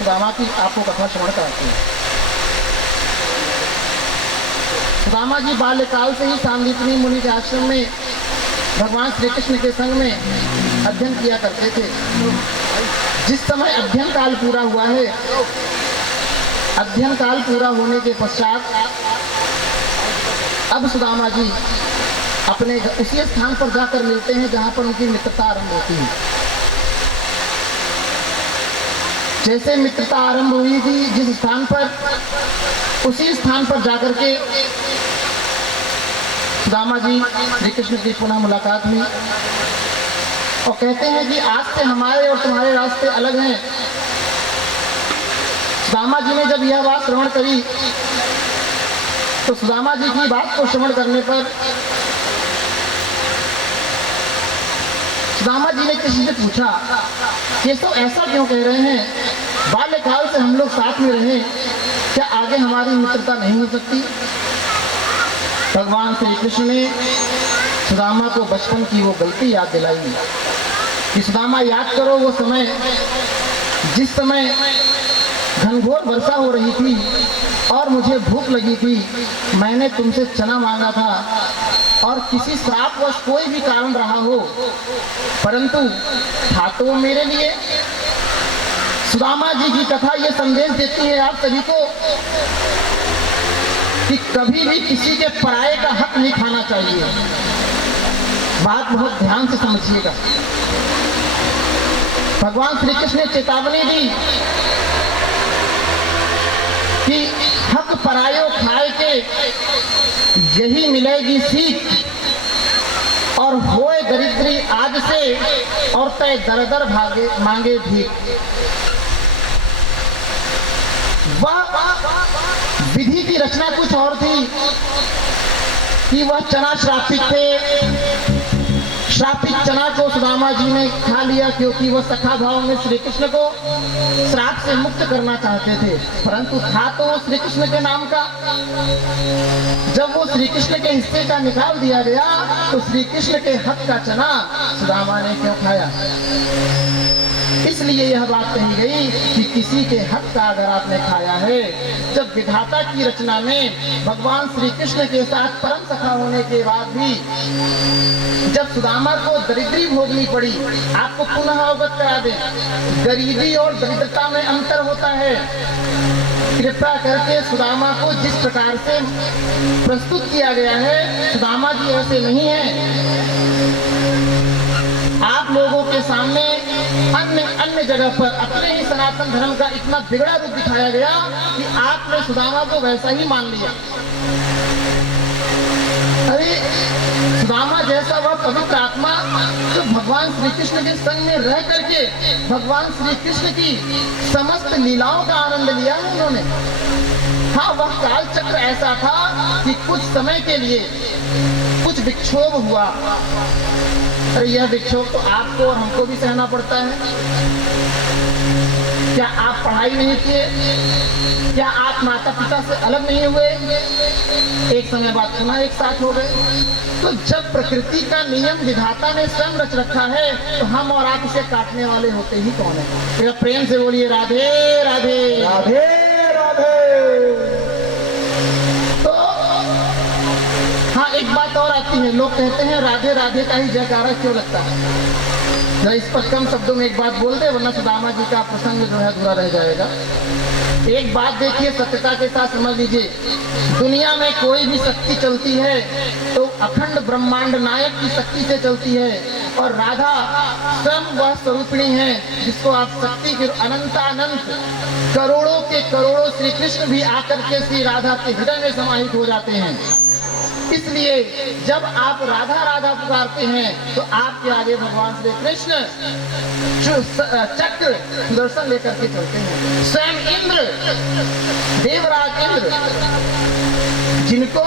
सुदामा की आपको कथा श्रवण कराते हैं। सुदामा जी बाल्यकाल से ही सांदीपनी मुनि के आश्रम में भगवान श्री कृष्ण के संग में अध्ययन किया करते थे। जिस समय अध्ययन काल पूरा हुआ है, अध्ययन काल पूरा होने के पश्चात अब सुदामा जी अपने उसी स्थान पर जाकर मिलते हैं जहां पर उनकी मित्रता आरंभ होती है। जैसे मित्रता आरंभ हुई थी जिस स्थान पर, उसी स्थान पर जाकर के सुदामा जी श्री कृष्ण की पुनः मुलाकात हुई और कहते हैं कि आज से हमारे और तुम्हारे रास्ते अलग हैं। सुदामा जी ने जब यह बात श्रवण करी तो सुदामा जी की बात को श्रवण करने पर सुदामा जी ने किसी से पूछा कि तो ऐसा क्यों कह रहे हैं, बाल्यकाल से हम लोग साथ में रहे, क्या आगे हमारी मित्रता नहीं हो सकती? भगवान श्री कृष्ण ने सुदामा को बचपन की वो गलती याद दिलाई कि सुदामा याद करो वो समय, जिस समय घनघोर वर्षा हो रही थी और मुझे भूख लगी थी। मैंने तुमसे चना मांगा था और किसी श्रापवश कोई भी कारण रहा हो, परंतु था तो वो मेरे लिए। सुदामा जी की कथा ये संदेश देती है आप सभी को कि कभी भी किसी के पराये का हक नहीं खाना चाहिए। बात बहुत ध्यान से समझिएगा। भगवान श्री कृष्ण ने चेतावनी दी कि हक परायो खाए के यही मिलेगी सीख, और होए दरिद्री आज से और तय दर दर भागे मांगे भीख। वह विधि की रचना कुछ और थी कि वह चना श्रापित थे। श्रापित चना को सुदामा जी ने खा लिया क्योंकि वह सखा भाव में श्री कृष्ण को श्राप से मुक्त करना चाहते थे, परंतु था तो श्री कृष्ण के नाम का। जब वो श्री कृष्ण के हिस्से का निकाल दिया गया तो श्री कृष्ण के हक का चना सुदामा ने क्यों खाया? इसलिए यह बात कही गई कि किसी के हक का अगर आपने खाया है, जब विधाता की रचना में भगवान श्री कृष्ण के साथ परम सखा होने के बाद भी जब सुदामा को दरिद्री भोगनी पड़ी, आपको पुनः अवगत करा दें, गरीबी और दरिद्रता में अंतर होता है। कृपया करके सुदामा को जिस प्रकार से प्रस्तुत किया गया है, सुदामा जी ऐसे नहीं है। आप लोगों के सामने अन्य जगह पर अपने ही सनातन धर्म का इतना बिगड़ा रूप दिखाया गया कि आपने सुदामा को वैसा ही मान लिया। अरे सुदामा जैसा वह पवित्र आत्मा जो भगवान श्री कृष्ण के संग में रह करके भगवान श्री कृष्ण की समस्त लीलाओं का आनंद लिया है उन्होंने। हाँ, वह काल चक्र ऐसा था कि कुछ समय के लिए कुछ विक्षोभ हुआ। अरे यह विक्षोभ तो आपको और हमको भी सहना पड़ता है। क्या आप पढ़ाई नहीं किए? क्या आप माता पिता से अलग नहीं हुए? एक समय बाद पुनः एक साथ हो गए। तो जब प्रकृति का नियम विधाता ने स्वयं रच रखा है तो हम और आप इसे काटने वाले होते ही कौन है? तो प्रेम से बोलिए राधे राधे राधे राधे। तो हाँ, एक बात और आती है, लोग कहते हैं राधे राधे का ही जयकारा क्यों लगता है? जरा इस पर कम शब्दों में एक बात बोल दे, वरना सुदामा जी का प्रसंग जो है अधूरा रह जाएगा। एक बात देखिए, सत्यता के साथ समझ लीजिए, दुनिया में कोई भी शक्ति चलती है तो अखंड ब्रह्मांड नायक की शक्ति से चलती है, और राधा स्वयं वह स्वरूपिणी है जिसको आप शक्ति के अनंतानंत करोड़ों के करोड़ों श्री कृष्ण भी आकर के श्री राधा के हृदय में समाहित हो जाते हैं। इसलिए जब आप राधा राधा पुकारते हैं तो आपके आगे भगवान श्री कृष्ण चक्र सुदर्शन लेकर के चलते हैं। स्वयं इंद्र, देवराज इंद्र, जिनको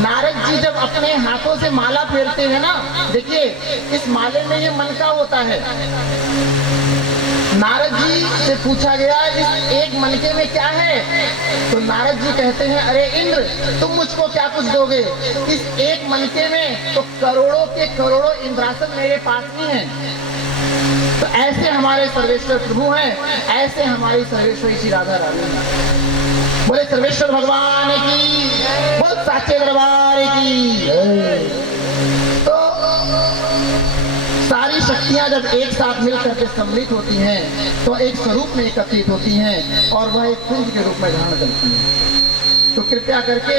नारद जी जब अपने हाथों से माला फेरते हैं ना, देखिए इस माले में ये मन का होता है। नारद जी से पूछा गया इस एक मनके में क्या है, तो नारद जी कहते हैं अरे इंद्र, तुम मुझको क्या कुछ दोगे? इस एक मनके में तो करोड़ों के करोड़ों इंद्रासन मेरे पास ही हैं। तो ऐसे हमारे सर्वेश्वर प्रभु हैं, ऐसे हमारी सर्वेश्वरी श्री राधा रानी है। बोले सर्वेश्वर भगवान की, बोल साचे दरबार की। तो सारी शक्तियां जब एक साथ मिलकर के सम्मिलित होती हैं तो एक स्वरूप में एकत्रित होती हैं और वह एक कुंज के रूप में धारण करती हैं। तो कृपया करके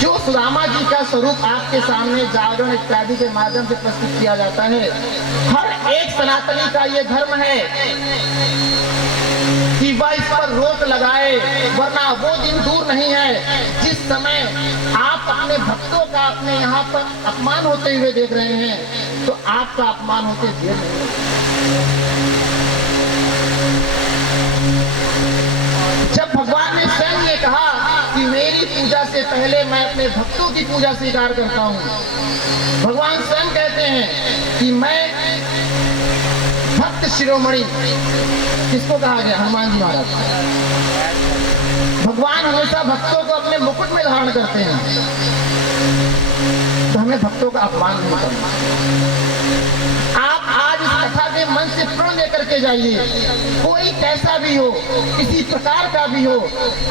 जो सुदामा जी का स्वरूप आपके सामने जागरण इत्यादि के माध्यम से प्रस्तुत किया जाता है, हर एक सनातनी का ये धर्म है कि वह इस पर रोक लगाए, वरना वो दिन दूर नहीं है जिस समय आप अपने भक्तों का अपने यहाँ पर अपमान होते हुए देख रहे हैं, तो आपका अपमान होते देर नहीं है। जब भगवान ने स्वयं ये कहा कि मेरी पूजा से पहले मैं अपने भक्तों की पूजा स्वीकार करता हूँ, भगवान स्वयं कहते हैं कि मैं भक्त शिरोमणि, किसको कहा गया? हनुमान जी महाराज। भगवान हमेशा भक्तों को अपने मुकुट में धारण करते हैं, तो हमें भक्तों का अपमान नहीं करना। आप आज इस कथा के मन से प्रण लेकर के जाइए, कोई कैसा भी हो, किसी प्रकार का भी हो,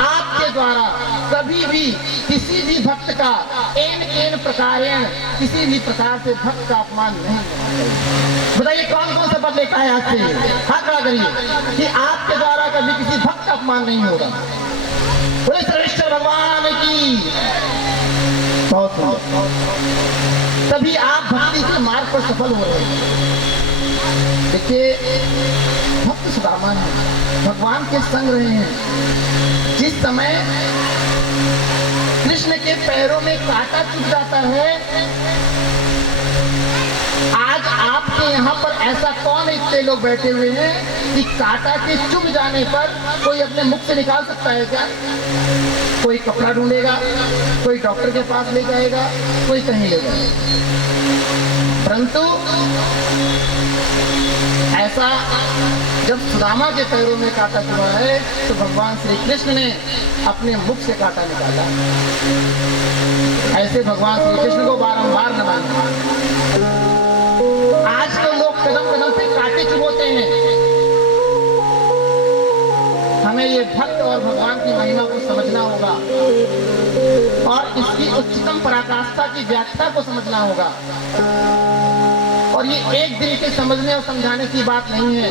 आपके द्वारा कभी भी किसी भी भक्त का एन प्रकारेण किसी भी प्रकार से भक्त का अपमान नहीं होगा। बताइए कौन कौन सा पद लेता है आज से? हाथ खड़ा करिए कि आपके द्वारा कभी किसी भक्त का अपमान नहीं होगा। बोले सर्वेश्वर भगवान की। बहुत तभी आप भक्ति के मार्ग पर सफल हो रहे हैं। देखिए भक्त सुदामा है, भगवान के संग रहे हैं। जिस समय कृष्ण के पैरों में कांटा चुभ जाता है, आज आपके यहाँ पर ऐसा कौन इतने लोग बैठे हुए हैं कि कांटा के चुभ जाने पर कोई अपने मुख से निकाल सकता है क्या? कोई कपड़ा ढूंढेगा, कोई डॉक्टर के पास ले जाएगा, कोई कहीं ले जाएगा। परंतु ऐसा जब सुदामा के पैरों में कांटा चुभा है तो भगवान श्री कृष्ण ने अपने मुख से कांटा निकाला। ऐसे भगवान श्री कृष्ण को बारंबार नमाना। आज तो लोग कदम कदम पे कांटे चुभोते हैं। हमें ये भक्त और भगवान की महिमा को समझना होगा और इसकी उच्चतम पराकाष्ठा की व्याख्या को समझना होगा। और ये एक दिन के समझने और समझाने की बात नहीं है।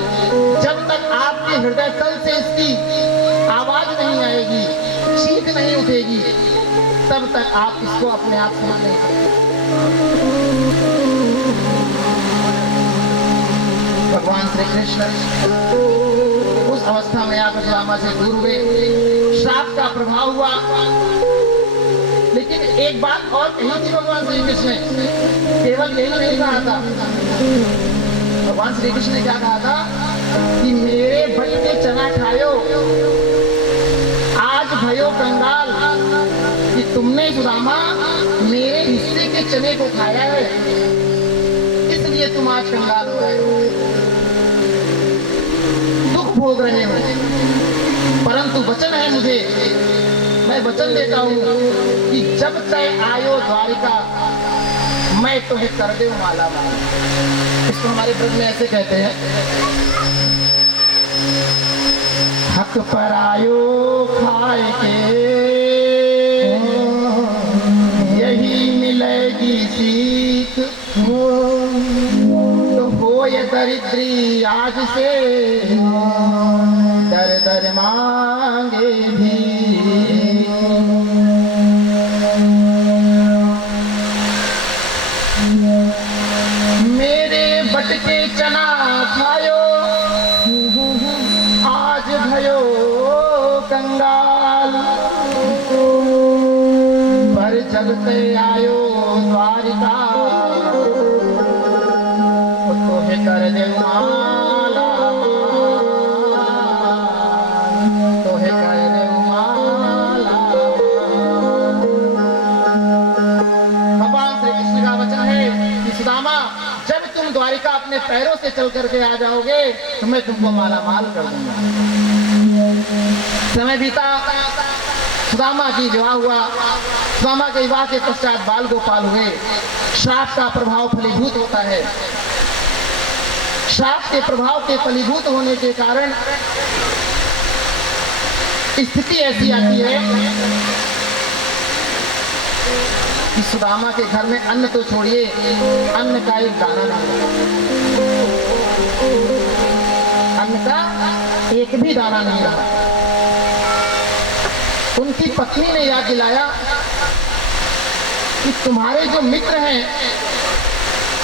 जब तक आपके हृदय तल से इसकी आवाज नहीं आएगी, चीख नहीं उठेगी, तब तक आप इसको अपने आप समझ नहीं सकते। भगवान श्री कृष्ण उस अवस्था में आकर सुदामा से दूर हुए, श्राप का प्रभाव हुआ। लेकिन एक बात और कही थी भगवान श्री कृष्ण ने, केवल यही नहीं कहा था। भगवान श्री कृष्ण ने क्या कहा था कि मेरे भट के चना खायो, आज भयो कंगाल, कि तुमने सुदामा मेरे हिस्से के चने को खाया है, इसलिए तुम आज कंगाल हो गए हो, दुख भोग रहे हो। परंतु वचन है मुझे, मैं वचन देता हूं कि जब तक आयो द्वारिका मैं तुम्हें कर दे माला माल। इसको हमारे ब्रज में ऐसे कहते हैं, हक पर आयो खाए के यही मिलेगी सीख, तो हो ये दरिद्री आज से दर दर मांगे भी। मेरे बटके चना खायो, आज भयो कंगाल, पर जब से आयो द्वारिका तो है कर दे माला, तो है कर दे माला। भगवान श्री कृष्ण का वचन है कि सुदामा जब तुम द्वारिका अपने पैरों से चल करके आ जाओगे तो मैं तुमको माला माल कर दूंगा। समय बीता, सुदामा की विवाह हुआ। सुदामा के विवाह के पश्चात बाल गोपाल हुए। श्राप का प्रभाव फलीभूत होता है। श्राप के प्रभाव के फलीभूत होने के कारण स्थिति ऐसी आती है कि सुदामा के घर में अन्न तो छोड़िए, अन्न का एक दाना नहीं रहा, अन्न का एक भी दाना नहीं रहा। उनकी पत्नी ने याद दिलाया कि तुम्हारे जो मित्र हैं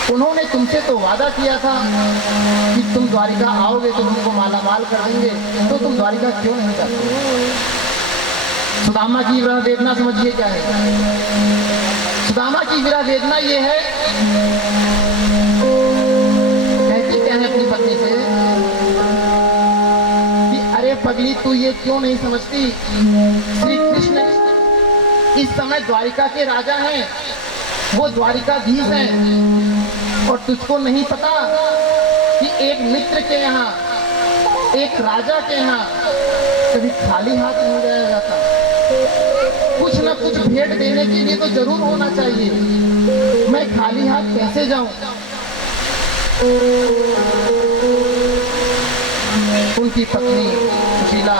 उन्होंने तुमसे तो वादा किया था कि तुम द्वारिका आओगे तो तुमको माला माल कर देंगे, तो तुम द्वारिका क्यों नहीं जाते? सुदामा की विरह वेदना समझिए क्या है। सुदामा की विरह वेदना ये है, कहती क्या है अपनी पत्नी से कि अरे पगली तू ये क्यों नहीं समझती, श्री कृष्ण इस समय द्वारिका के राजा हैं, वो द्वारिकाधीश हैं, और तुझको नहीं पता कि एक मित्र के यहाँ, एक राजा के यहाँ कभी खाली हाथ नहीं जाया जाता। कुछ न कुछ भेंट देने के लिए तो जरूर होना चाहिए, मैं खाली हाथ कैसे जाऊं? उनकी पत्नी सुशीला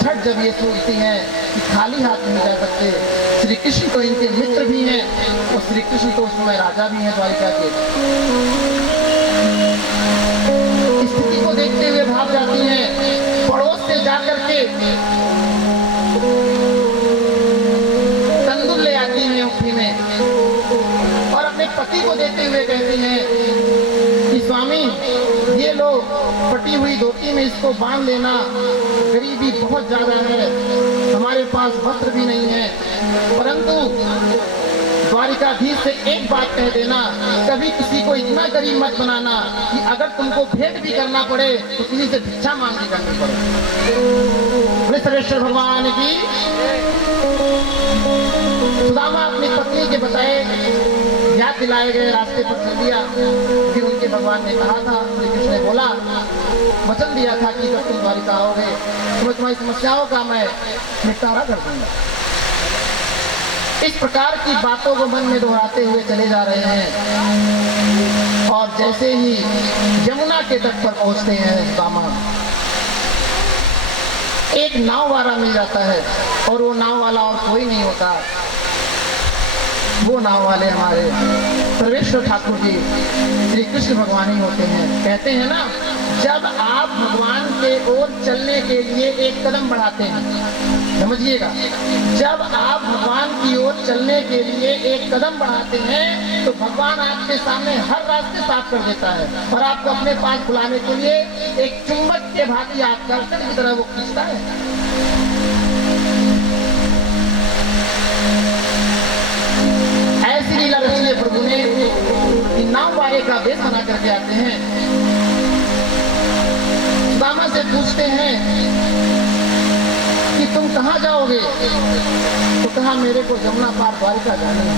झट जब ये सोचती हैं कि खाली हाथ नहीं जा सकते, श्री कृष्ण तो इनके मित्र भी हैं और श्री कृष्ण तो उस समय राजा भी हैं द्वारिका के, स्थिति को देखते हुए भाग जाती हैं। पड़ोस से जाकर के तंदूर ले आती हैं मुट्ठी में और अपने पति को देते हुए कहती हैं कि स्वामी ये लो फटी हुई धोती में इसको बांध लेना, गरीबी बहुत ज्यादा है, हमारे पास वस्त्र भी नहीं है, परंतु द्वारिकाधीश से एक बात कह देना, कभी किसी को इतना गरीब मत बनाना कि अगर तुमको भेंट भी करना पड़े तो किसी से भिक्षा मांग के करनी पड़े। बोले सर्वेश्वर भगवान की। सुदामा अपनी पत्नी के बताए याद दिलाए गए रास्ते पर चल दिया। फिर उनके भगवान ने कहा था, श्री कृष्ण ने बोला, वचन दिया था कि जब तुम द्वारिका आओगे तो मैं तुम्हारी समस्याओं का मैं निपटारा कर दूंगा। इस प्रकार की बातों को मन में दोहराते हुए चले जा रहे हैं और जैसे ही यमुना के तट पर पहुंचते हैं सुदामा, एक नाव वाला मिल जाता है और वो नाव वाला और कोई नहीं होता, वो नाव वाले हमारे सर्वेश्वर ठाकुर जी श्री कृष्ण भगवान ही होते हैं। कहते हैं ना, जब आप भगवान के ओर चलने के लिए एक कदम बढ़ाते हैं, समझिएगा, जब आप भगवान की ओर चलने के लिए एक कदम बढ़ाते हैं तो भगवान आपके सामने हर रास्ते साफ कर देता है और आपको अपने पास बुलाने के लिए एक चुंबक के भांति आकर्षण की तरह वो खींचता है। ऐसी लीला रची है प्रभु ने कि नाव वाले का वेश बना करके आते हैं, सुदामा से पूछते हैं कि तुम कहाँ जाओगे? तो कहा मेरे को यमुना पार द्वारिका जाना है।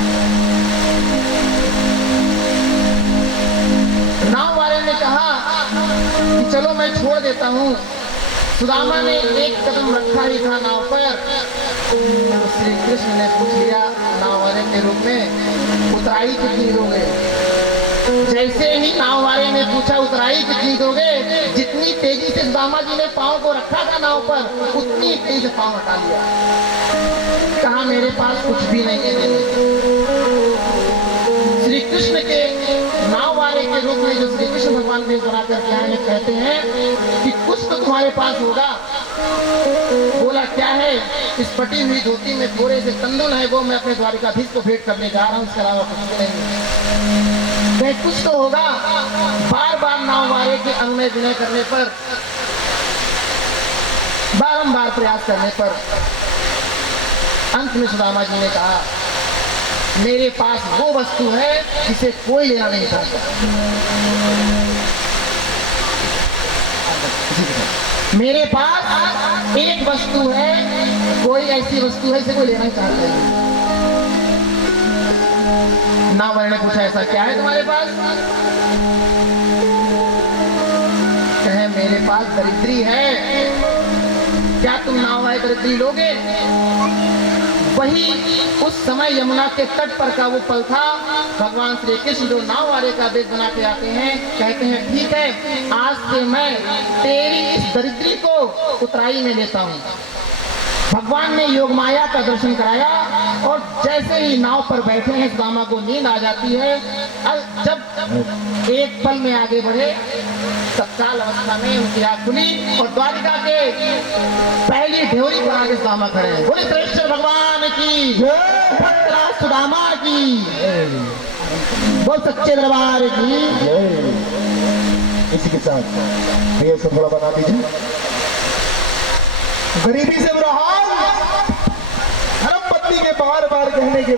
नाव वाले ने कहा कि चलो मैं छोड़ देता हूँ। सुदामा ने एक कदम रखा ही था नाव पर, तो श्री कृष्ण ने पूछ लिया नाव वाले के रूप में, उतराई कितनी दोगे? जैसे ही नाव वाले ने पूछा उतराई कितनी दोगे, जितनी तेजी से सुदामा जी ने पांव को रखा था नाव पर, उतनी तेजी से पांव हटा लिया। कहा मेरे पास कुछ भी नहीं है देने। श्री कृष्ण के नाव वाले के रूप में जो श्री कृष्ण भगवान में बना करके आए कहते हैं कि कुछ तो तुम्हारे पास होगा। बोला क्या है? इस फटी हुई धोती में थोड़े से तंदुल है, वो मैं अपने द्वारिकाधीश को भेंट करने जा रहा हूँ, इसके अलावा कुछ भी नहीं। कुछ तो होगा। बार बार नाव वाले के अनुनय विनय करने पर, बारंबार प्रयास करने पर अंत में सुदामा जी ने कहा मेरे पास वो वस्तु है जिसे कोई लेना नहीं चाहता। मेरे पास एक वस्तु है, कोई ऐसी वस्तु है जिसे कोई लेना चाहता है। नाव वाले ने पूछा ऐसा क्या है तुम्हारे पास? कहे मेरे पास दरिद्री है। क्या तुम नाव वाले दरिद्री लोगे? वही उस समय यमुना के तट पर का वो पल था। भगवान श्री कृष्ण जो नाव वाले का वेश बना के आते हैं, कहते हैं ठीक है, आज से मैं तेरी इस दरिद्री को उतराई में लेता हूँ। भगवान ने योग माया का दर्शन कराया और जैसे ही नाव पर बैठे हैं सुदामा को नींद आ जाती है। जब एक पल में आगे बढ़े, तत्काल अवस्था में उनकी आँख खुली और द्वारिका के पहली ढेउरी पर आगे सुदामा खड़े हैं। बोले श्रेष्ठ भगवान की, सुदामा की, बोल सच्चे दरबार की। इसी के साथ ये सब थोड़ा बना दीजिए। गरीबी से बुरा हाल, धर्म पत्नी के बार बार कहने के